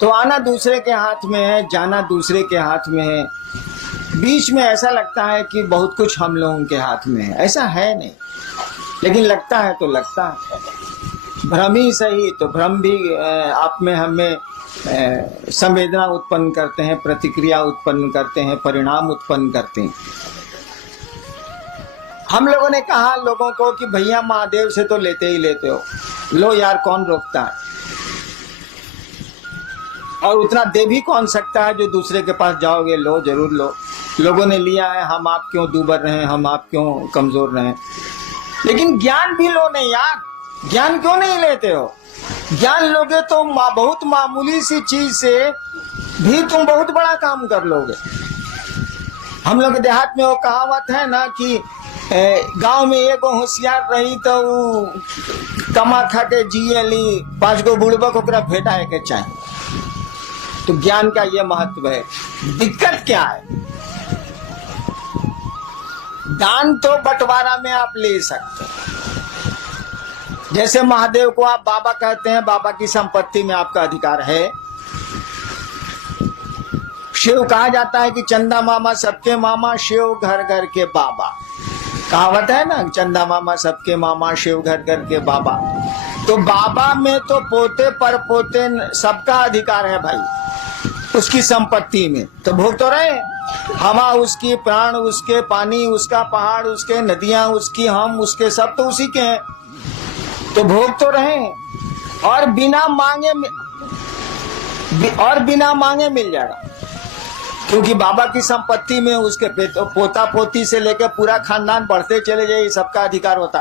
तो आना दूसरे के हाथ में है, जाना दूसरे के हाथ में है। बीच में ऐसा लगता है कि बहुत कुछ हम लोगों के हाथ में है, ऐसा है नहीं, लेकिन लगता है तो लगता है। भ्रम ही सही, तो भ्रम भी आप में हमें संवेदना उत्पन्न करते हैं, प्रतिक्रिया उत्पन्न करते हैं, परिणाम उत्पन्न करते हैं। हम लोगों ने कहा लोगों को कि भैया महादेव से तो लेते ही लेते हो, लो यार कौन रोकता है, और उतना दे भी कौन सकता है जो दूसरे के पास जाओगे, लो जरूर लो। लोगों ने लिया है, हम आप क्यों दूबर रहे, हम आप क्यों कमजोर रहे। लेकिन ज्ञान भी लो नहीं यार, ज्ञान क्यों नहीं लेते हो? ज्ञान लोगे तो बहुत मामूली सी चीज से भी तुम बहुत बड़ा काम कर लोगे। हम लोग देहात में वो कहावत है ना कि गांव में एक होशियार रही तो कमा खा के जिए ली, 5 गो बुड़बक ओकरा भेटाए के चाहिए। तो ज्ञान का ये महत्व है। दिक्कत क्या है? दान तो बंटवारा में आप ले सकते हैं, जैसे महादेव को आप बाबा कहते हैं, बाबा की संपत्ति में आपका अधिकार है। शिव कहा जाता है कि चंदा मामा सबके मामा, शिव घर घर के बाबा। कहावत है ना, चंदा मामा सबके मामा, शिव घर घर के बाबा। तो बाबा में तो पोते पर पोते सबका अधिकार है भाई, उसकी संपत्ति में। तो भोग तो रहे, हवा उसकी, प्राण उसके, पानी उसका, पहाड़ उसके, नदियां उसकी, हम उसके, सब तो उसी के हैं। तो भोग तो रहे, और बिना मांगे मिल जाएगा, क्योंकि बाबा की संपत्ति में उसके पोता पोती से लेकर पूरा खानदान बढ़ते चले जाए, सबका अधिकार होता।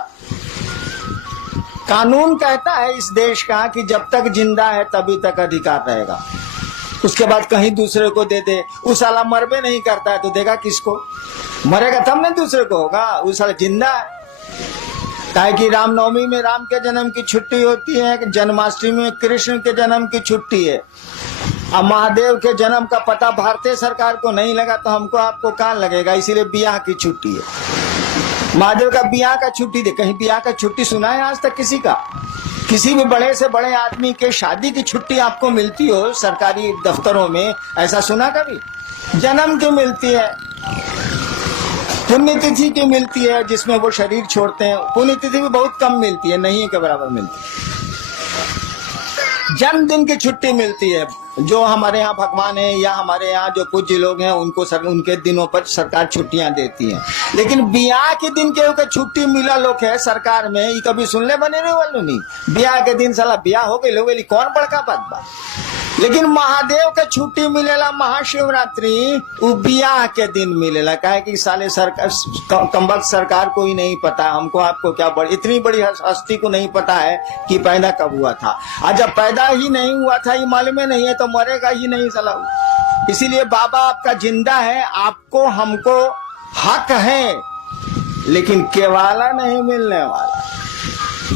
कानून कहता है इस देश का कि जब तक जिंदा है तभी तक अधिकार रहेगा, उसके बाद कहीं दूसरे को दे दे। उस साला मरबे नहीं करता है तो देगा किसको? मरेगा तब नहीं दूसरे को होगा, उस साला जिंदा है। काहे कि रामनवमी में राम के जन्म की छुट्टी होती है, जन्माष्टमी में कृष्ण के जन्म की छुट्टी है। अब महादेव के जन्म का पता भारतीय सरकार को नहीं लगा तो हमको आपको कहाँ लगेगा, इसीलिए बियाह की छुट्टी है। महादेव का बियाह का छुट्टी दे, कहीं बियाह का छुट्टी सुना है आज तक किसी का? किसी भी बड़े से बड़े आदमी के शादी की छुट्टी आपको मिलती हो सरकारी दफ्तरों में, ऐसा सुना कभी? जन्म की मिलती है, पुण्यतिथि की मिलती है जिसमें वो शरीर छोड़ते हैं, पुण्यतिथि भी बहुत कम मिलती है, नहीं के बराबर मिलती है। जन्मदिन की छुट्टी मिलती है, जो हमारे यहाँ भगवान है या हमारे यहाँ जो पूज्य लोग हैं उनको उनके दिनों पर सरकार छुट्टियां देती है। लेकिन बियाह के दिन के छुट्टी मिला लोग है सरकार में, ये कभी सुनले बने रहे वालों नहीं। बियाह के दिन साला बियाह हो गए लोग, कौन बड़का बात बा। लेकिन महादेव के छुट्टी मिलेला महाशिवरात्रि, वो बियाह के दिन मिलेला। काहे कि साले सरकार कमबख्त सरकार को ही नहीं पता, हमको आपको क्या इतनी बड़ी हस्ती को नहीं पता है कि पैदा कब हुआ था। और जब पैदा ही नहीं हुआ था ये मालूम नहीं है तो मरेगा ही नहीं साला। इसीलिए बाबा आपका जिंदा है, आपको हमको हक है, लेकिन केवाला नहीं मिलने वाला।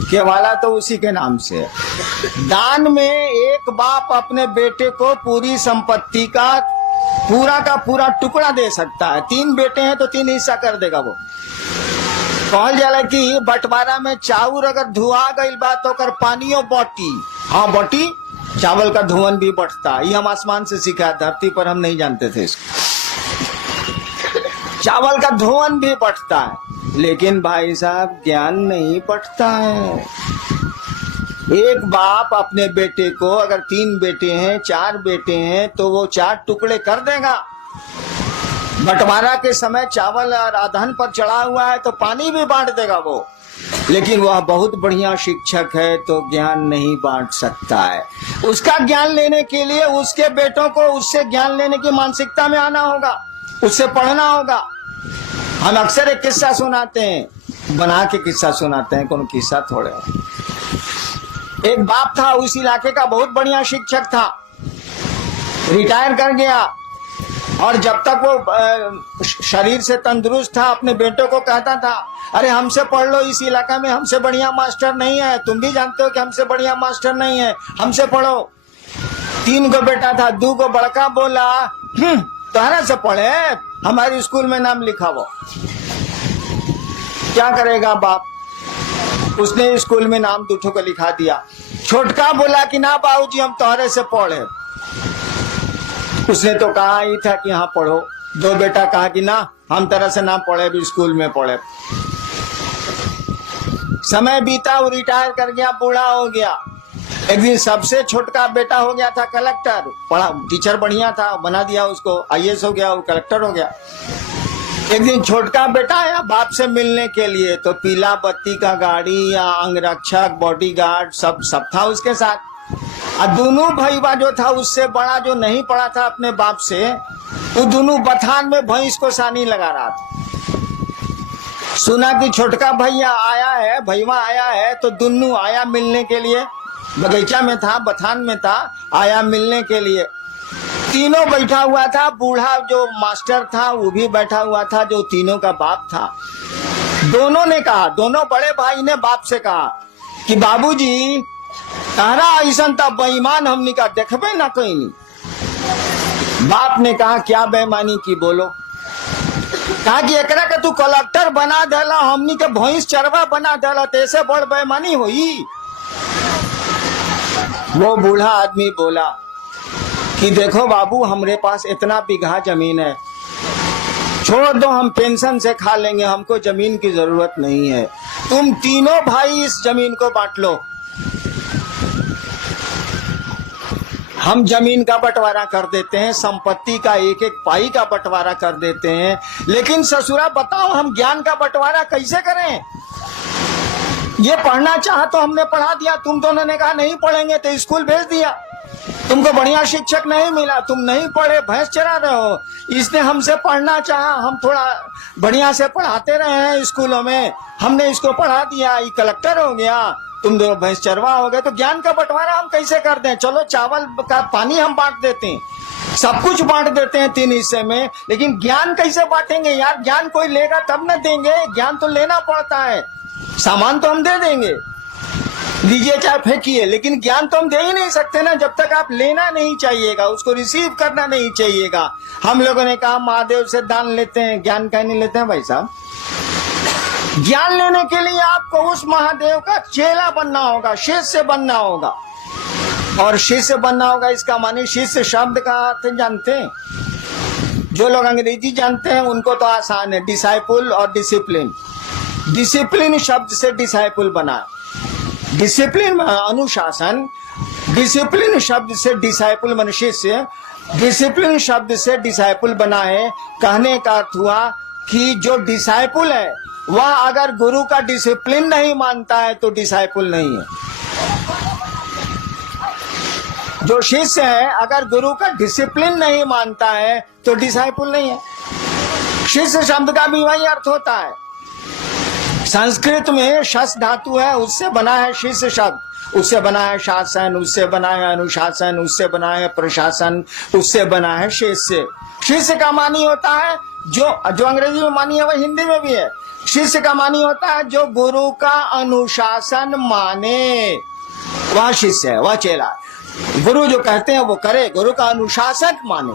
केवाला तो उसी के नाम से है। दान में एक बाप अपने बेटे को पूरी संपत्ति का पूरा टुकड़ा दे सकता है। 3 बेटे हैं तो 3 हिस्सा कर देगा वो। कहल जाला कि बंटवारा में चाउर अगर धुआ गई बात तो कर पानियों बटी, हाँ बटी, चावल का धुआं भी बढ़ता। ये हम आसमान से सीखा, धरती पर हम नहीं जानते थे इसको। चावल का धुआं भी बढ़ता है, लेकिन भाई साहब ज्ञान नहीं बढ़ता है। एक बाप अपने बेटे को, अगर 3 बेटे हैं 4 बेटे हैं तो वो 4 टुकड़े कर देगा। बंटवारा के समय चावल और आधन पर चढ़ा हुआ है तो पानी भी बांट देगा वो। लेकिन वह बहुत बढ़िया शिक्षक है तो ज्ञान नहीं बांट सकता है। उसका ज्ञान लेने के लिए उसके बेटों को उससे ज्ञान लेने की मानसिकता में आना होगा, उससे पढ़ना होगा। हम अक्सर एक किस्सा सुनाते हैं, बना के किस्सा सुनाते हैं, कौन किस्सा थोड़े। एक बाप था, उस इलाके का बहुत बढ़िया शिक्षक था, रिटायर कर गया, और जब तक वो शरीर से तंदुरुस्त था अपने बेटों को कहता था, अरे हमसे पढ़ लो, इस इलाका में हमसे बढ़िया मास्टर नहीं है, तुम भी जानते हो कि हमसे बढ़िया मास्टर नहीं है, हमसे पढ़ो। 3 गो बेटा था, 2 गो बड़का बोला तुम्हारा से पढ़े, हमारे स्कूल में नाम लिखाओ। क्या करेगा बाप, उसने स्कूल में नाम 2 को लिखा दिया। छोटका बोला कि ना बाबूजी हम तुम्हारे से पढ़े, उसने तो कहा ही था कि हाँ पढ़ो। दो बेटा कहा कि ना हम तरह से ना पढ़े, भी स्कूल में पढ़े। समय बीता, वो रिटायर कर गया, बूढ़ा हो गया। एक दिन सबसे छोटका बेटा हो गया था कलेक्टर, पढ़ा टीचर बढ़िया था, बना दिया उसको, आईएएस हो गया, वो कलेक्टर हो गया। एक दिन छोटका बेटा आया बाप से मिलने के लिए, तो पीला बत्ती का गाड़ी या अंगरक्षक बॉडीगार्ड सब था उसके साथ। और दोनों भाईवा जो था उससे बड़ा, जो नहीं पढ़ा था अपने बाप से, वो दोनों बथान में भैंस को सानी लगा रहा था। सुना कि छोटका भैया आया है, भैया आया है, तो दोनों आया मिलने के लिए। बगीचा में था, बथान में था, आया मिलने के लिए। तीनों बैठा हुआ था, बूढ़ा जो मास्टर था वो भी बैठा हुआ था, जो तीनों का बाप था। दोनों ने कहा, दोनों बड़े भाई ने बाप से कहा कि बाबूजी तारा ऐसा था बेईमान, हमने का देखबे ना कोई नहीं। बाप ने कहा क्या बेईमानी की, बोलो। कहा कि एकरा के तू कलेक्टर बना देला, हमनी के भैंस चरवा बना देला, तो ऐसे बड़ बेईमानी हुई। वो बूढ़ा आदमी बोला कि देखो बाबू, हमरे पास इतना बीघा जमीन है, छोड़ दो, हम पेंशन से खा लेंगे, हमको जमीन की जरूरत नहीं है। तुम तीनों भाई इस जमीन को बांट लो, हम जमीन का बंटवारा कर देते हैं, संपत्ति का एक एक पाई का बंटवारा कर देते हैं। लेकिन ससुरा बताओ हम ज्ञान का बंटवारा कैसे करें? ये पढ़ना चाहा तो हमने पढ़ा दिया, तुम दोनों ने कहा नहीं पढ़ेंगे तो स्कूल भेज दिया। तुमको बढ़िया शिक्षक नहीं मिला, तुम नहीं पढ़े, भैंस चरा रहे हो। इसने हमसे पढ़ना चाहा, हम थोड़ा बढ़िया से पढ़ाते रहे हैं स्कूलों में, हमने इसको पढ़ा दिया, ये कलेक्टर हो गया, तुम दोनों भैंस चरवा हो गए। तो ज्ञान का बंटवारा हम कैसे कर दें? चलो चावल का पानी हम बांट देते हैं, सब कुछ बांट देते हैं 3 हिस्से में, लेकिन ज्ञान कैसे बांटेंगे यार? ज्ञान कोई लेगा तब न देंगे, ज्ञान तो लेना पड़ता है। सामान तो हम दे देंगे, लीजिए चाहे फेंकिए, लेकिन ज्ञान तो हम दे ही नहीं सकते ना, जब तक आप लेना नहीं चाहिएगा, उसको रिसीव करना नहीं चाहिएगा। हम लोगों ने कहा महादेव से दान लेते हैं, ज्ञान कहीं नहीं लेते हैं भाई साहब। ज्ञान लेने के लिए आपको उस महादेव का चेला बनना होगा, शिष्य बनना होगा। और शिष्य बनना होगा इसका माने, शिष्य शब्द का अर्थ जानते हैं? जो लोग अंग्रेजी जानते हैं उनको तो आसान है, डिसाइपुल और डिसिप्लिन। डिसिप्लिन शब्द से डिसाइपुल बना, डिसिप्लिन अनुशासन, डिसिप्लिन शब्द से डिसाइपुल मन शिष्य, डिसिप्लिन शब्द से डिसाइपुल बना है। कहने का अर्थ हुआ कि जो डिसाइपुल है वह अगर गुरु का डिसिप्लिन नहीं मानता है तो डिसाइपुल नहीं है। जो शिष्य है अगर गुरु का डिसिप्लिन नहीं मानता है तो डिसाइपुल नहीं है। शिष्य शब्द का भी वही अर्थ होता है। संस्कृत में शस धातु है, उससे बना है शिष्य शब्द, उससे बना है शासन, उससे बना है अनुशासन, उससे बना है प्रशासन, उससे बना है शिष्य। शिष्य का मानी होता है जो अंग्रेजी में मानी है वह हिंदी में भी है। शिष्य का मानी होता है जो गुरु का अनुशासन माने, वह शिष्य है, वह चेला है। गुरु जो कहते हैं वो करे, गुरु का अनुशासन माने।